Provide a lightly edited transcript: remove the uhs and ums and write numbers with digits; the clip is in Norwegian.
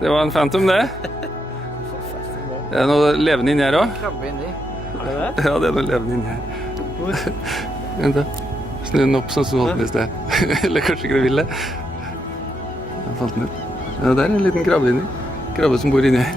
Det var en Phantom, det. Det er noe levende inni her også. Krabbe inni. Er det det? Ja, det er noe levende inni her. Hvor? Vent da. Snu den opp sånn som du holdt den i sted. Eller kanskje ikke du vil det. Jeg falt den ut. Ja, der er en liten krabbe inni. Krabbe som bor inni her.